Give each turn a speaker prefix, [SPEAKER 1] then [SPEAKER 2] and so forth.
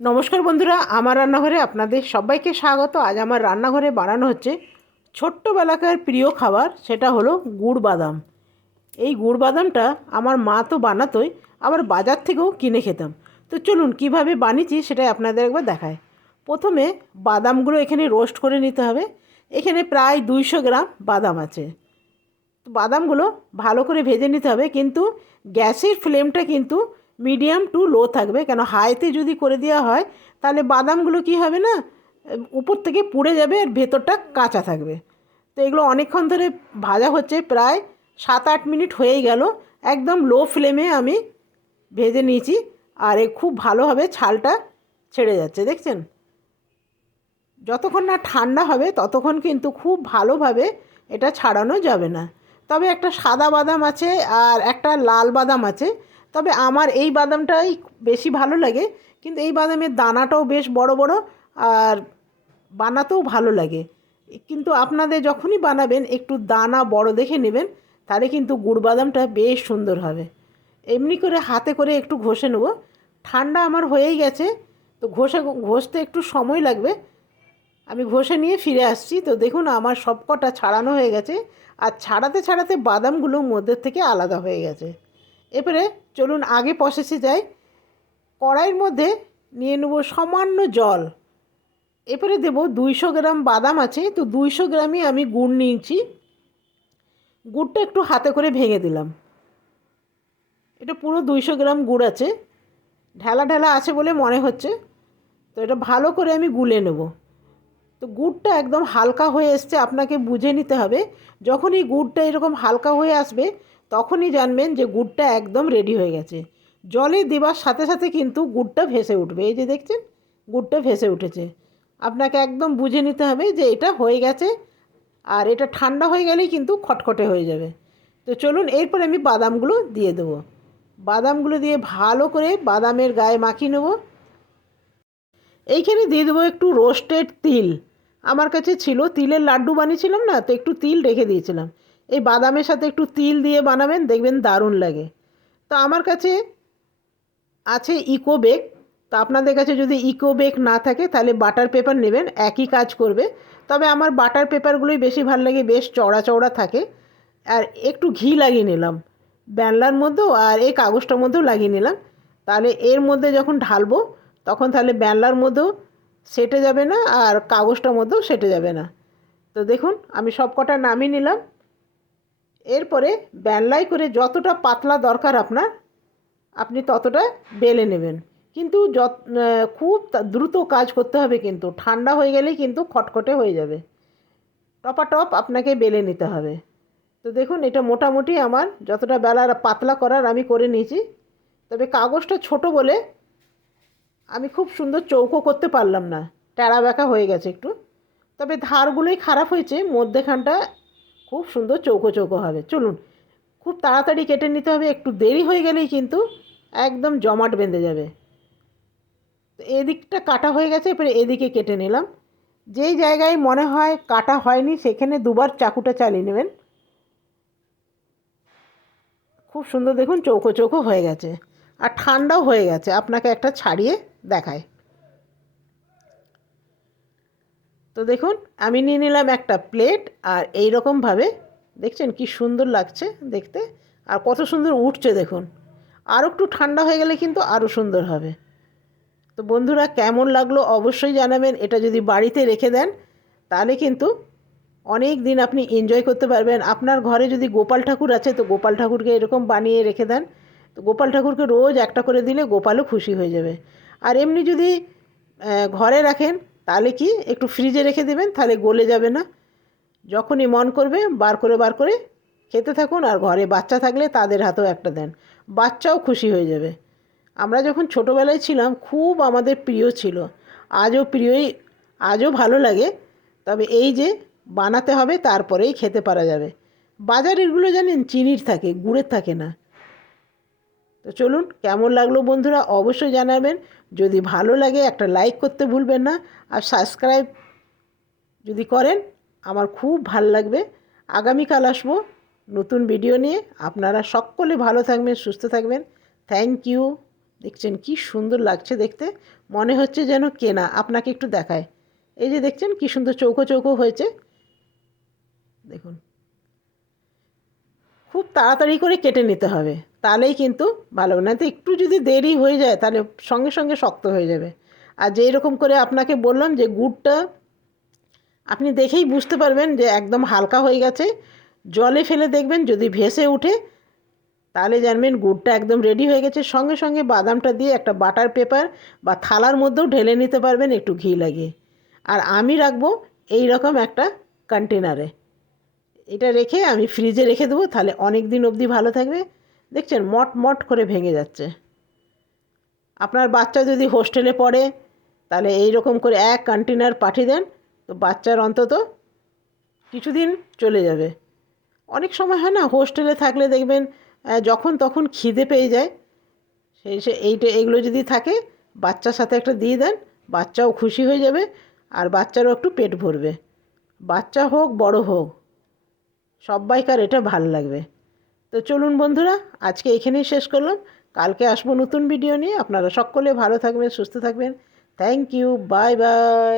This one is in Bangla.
[SPEAKER 1] নমস্কার বন্ধুরা, আমার রান্নাঘরে আপনাদের সবাইকে স্বাগত। আজ আমার রান্নাঘরে বানানো হচ্ছে ছোট্টবেলাকার প্রিয় খাবার, সেটা হলো গুড় বাদাম। এই গুড় বাদামটা আমার মা তো বানাতোই, আবার বাজার থেকেও কিনে খেতাম। তো চলুন, কীভাবে বানিয়েছি সেটাই আপনাদের একবার দেখায় প্রথমে বাদামগুলো এখানে রোস্ট করে নিতে হবে। এখানে প্রায় দুইশো গ্রাম বাদাম আছে। বাদামগুলো ভালো করে ভেজে নিতে হবে, কিন্তু গ্যাসের ফ্লেমটা কিন্তু মিডিয়াম টু লো থাকবে। কেন? হাইতে যদি করে দেওয়া হয়, তাহলে বাদামগুলো কি হবে না? উপর থেকে পুড়ে যাবে আর ভেতরটা কাঁচা থাকবে। তো এগুলো অনেকক্ষণ ধরে ভাজা হচ্ছে, প্রায় সাত আট মিনিট হয়েই গেল। একদম লো ফ্লেমে আমি ভেজে নিয়েছি আর এ খুব ভালোভাবে ছালটা ছেড়ে যাচ্ছে, দেখছেন? যতক্ষণ না ঠান্ডা হবে, ততক্ষণ কিন্তু খুব ভালোভাবে এটা ছাড়ানো যাবে না। তবে একটা সাদা বাদাম আছে আর একটা লাল বাদাম আছে। তবে আমার এই বাদামটাই বেশি ভালো লাগে, কিন্তু এই বাদামের দানাটাও বেশ বড় বড় আর বানাতেও ভালো লাগে। কিন্তু আপনাদের যখনই বানাবেন, একটু দানা বড় দেখে নেবেন, তাহলে কিন্তু গুড় বাদামটা বেশ সুন্দর হবে। এমনি করে হাতে করে একটু ঘষে নেব। ঠান্ডা আমার হয়েই গেছে, তো ঘষে ঘষতে একটু সময় লাগবে। আমি ঘষে নিয়ে ফিরে আসছি, তো দেখুন আমার সবকটা ছাড়ানো হয়ে গেছে, আর ছাড়াতে ছাড়াতে বাদামগুলো মধ্যে থেকে আলাদা হয়ে গেছে। এবারে চলুন আগে প্রসেসে যাই। কড়াইয়ের মধ্যে নিয়ে নেব সামান্য জল। এরপরে দেব দুইশো গ্রাম বাদাম আছে, তো দুইশো গ্রামই আমি গুড় নিয়েছি। গুড়টা একটু হাতে করে ভেঙে দিলাম। এটা পুরো দুইশো গ্রাম গুড় আছে। ঢেলা ঢেলা আছে বলে মনে হচ্ছে, তো এটা ভালো করে আমি গুলে নেব। তো গুড়টা একদম হালকা হয়ে এসছে, আপনাকে বুঝে নিতে হবে। যখন এই গুড়টা এরকম হালকা হয়ে আসবে তখনই জানবেন যে গুড়টা একদম রেডি হয়ে গেছে। জলে দেওয়ার সাথে সাথে কিন্তু গুড়টা ভেসে উঠবে। এই যে দেখছেন, গুড়টা ভেসে উঠেছে। আপনাকে একদম বুঝে নিতে হবে যে এটা হয়ে গেছে আর এটা ঠান্ডা হয়ে গেলেই কিন্তু খটখটে হয়ে যাবে। তো চলুন, এরপর আমি বাদামগুলো দিয়ে দেবো। বাদামগুলো দিয়ে ভালো করে বাদামের গায়ে মাখিয়ে নেব। এইখানে দিয়ে দেবো একটু রোস্টেড তিল। আমার কাছে ছিল তিলের লাড্ডু বানিয়েছিলাম না, তো একটু তিল রেখে দিয়েছিলাম। এই বাদামের সাথে একটু তিল দিয়ে বানাবেন, দেখবেন দারুণ লাগে। তো আমার কাছে আছে ইকো বেক তো আপনাদের কাছে যদি ইকো বেক না থাকে, তাহলে বাটার পেপার নেবেন, একই কাজ করবে। তবে আমার বাটার পেপারগুলোই বেশি ভালো লাগে, বেশ চওড়া চওড়া থাকে। আর একটু ঘি লাগিয়ে নিলাম, ব্যানলার মধ্যেও আর এই কাগজটার মধ্যেও লাগিয়ে নিলাম। তাহলে এর মধ্যে যখন ঢালবো, তখন তাহলে ব্যানলার মধ্যেও সেটে যাবে না, আর কাগজটার মধ্যেও সেটে যাবে না। তো দেখুন, আমি সব কটা নামিয়ে নিলাম। এরপরে ব্যানলাই করে যতটা পাতলা দরকার আপনার, আপনি ততটা বেলে নেবেন। কিন্তু যত খুব দ্রুত কাজ করতে হবে কিন্তু, ঠান্ডা হয়ে গেলেই কিন্তু খটখটে হয়ে যাবে। টপাটপ আপনাকে বেলে নিতে হবে। তো দেখুন, এটা মোটামুটি আমার যতটা বেলার পাতলা করার আমি করে নিয়েছি। তবে কাগজটা ছোট বলে আমি খুব সুন্দর চৌকো করতে পারলাম না। ট্যাড়া ব্যাকা হয়ে গেছে একটু। তবে ধারগুলোই খারাপ হয়েছে, মধ্যেখানটা খুব সুন্দর চৌকো চৌকো হবে, চলুন। খুব তাড়াতাড়ি কেটে নিতে হবে, একটু দেরি হয়ে গেলেই কিন্তু একদম জমাট বেঁধে যাবে। তো এদিকটা কাটা হয়ে গেছে এবারে এদিকে কেটে নিলাম। যেই জায়গায় মনে হয় কাটা হয়নি, সেখানে দুবার চাকুটা চালিয়ে নেবেন। খুব সুন্দর দেখুন, চৌকো চৌকো হয়ে গেছে। আর ঠান্ডাও হয়ে গেছে, আপনাকে একটা ছাড়িয়ে দেখায়। তো দেখুন, আমি নিয়ে নিলাম একটা প্লেট আর এই রকমভাবে দেখছেন কি সুন্দর লাগছে দেখতে আর কত সুন্দর উঠছে দেখুন। আরও একটু ঠান্ডা হয়ে গেলে কিন্তু আরও সুন্দর হবে। তো বন্ধুরা, কেমন লাগল অবশ্যই জানাবেন। এটা যদি বাড়িতে রেখে দেন, তাহলে কিন্তু অনেক দিন আপনি এনজয় করতে পারবেন। আপনার ঘরে যদি গোপাল ঠাকুর আছে, তো গোপাল ঠাকুরকে এরকম বানিয়ে রেখে দেন। তো গোপাল ঠাকুরকে রোজ একটা করে দিলে গোপালও খুশি হয়ে যাবে। আর এমনি যদি ঘরে রাখেন তাহলে কি একটু ফ্রিজে রেখে দেবেন, তাহলে গলে যাবে না। যখনই মন করবে, বার করে বার করে খেতে থাকুন আর ঘরে বাচ্চা থাকলে তাদের হাতেও একটা দেন। বাচ্চাও খুশি হয়ে যাবে। আমরা যখন ছোটোবেলায় ছিলাম, খুব আমাদের প্রিয় ছিল। আজও প্রিয়ই, আজও ভালো লাগে। তবে এই যে বানাতে হবে, তারপরেই খেতে পারা যাবে। বাজারেরগুলো জানেন, চিনির থাকে, গুড়ের থাকে না। তো চলুন কেমন লাগল বন্ধুরা অবশ্যই জানাবেন। যদি ভালো লাগে একটা লাইক করতে ভুলবেন না। আর সাবস্ক্রাইব যদি করেন, আমার খুব ভালো লাগবে। আগামীকাল আসব নতুন ভিডিও নিয়ে। আপনারা সকলে ভালো থাকবেন, সুস্থ থাকবেন। থ্যাংক ইউ দেখছেন কি সুন্দর লাগছে দেখতে। মনে হচ্ছে যেন কেনা। আপনাকে একটু দেখায়। এই যে দেখছেন কি সুন্দর চৌকো চৌকো হয়েছে। দেখুন। খুব তাড়াতাড়ি করে কেটে নিতে হবে। তাহলেই কিন্তু ভালো। হবে না তো একটু যদি দেরি হয়ে যায়, তাহলে সঙ্গে সঙ্গে শক্ত হয়ে যাবে। আর যেই রকম করে আপনাকে বললাম যে গুড়টা, আপনি দেখেই বুঝতে পারবেন যে একদম হালকা হয়ে গেছে। জলে ফেলে দেখবেন, যদি ভেসে উঠে তাহলে জানবেন গুড়টা একদম রেডি হয়ে গেছে। সঙ্গে সঙ্গে বাদামটা দিয়ে একটা বাটার পেপার বা থালার মধ্যেও ঢেলে নিতে পারবেন একটু ঘি লাগিয়ে আর আমি রাখব এই রকম একটা কন্টেনারে এটা রেখে আমি ফ্রিজে রেখে দেবো, তাহলে অনেক দিন অবধি ভালো থাকবে। দেখছেন, মট মট করে ভেঙে যাচ্ছে। আপনার বাচ্চা যদি হোস্টেলে পড়ে, তাহলে এই রকম করে এক কন্টেনার পাঠিয়ে দেন, তো বাচ্চার অন্তত কিছুদিন চলে যাবে। অনেক সময় হয় না, হোস্টেলে থাকলে দেখবেন যখন তখন খিদে পেয়ে যায়, সেই সে এইটা, এগুলো যদি থাকে, বাচ্চার সাথে একটা দিয়ে দেন, বাচ্চাও খুশি হয়ে যাবে, আর বাচ্চারও একটু পেট ভরবে। বাচ্চা হোক, বড় হোক সবাইকার এটা ভালো লাগবে। তো চলুন বন্ধুরা, আজকে এখানেই শেষ করলাম। কালকে আসব নতুন ভিডিও নিয়ে। আপনারা সকলে ভালো থাকবেন, সুস্থ থাকবেন। Thank you bye bye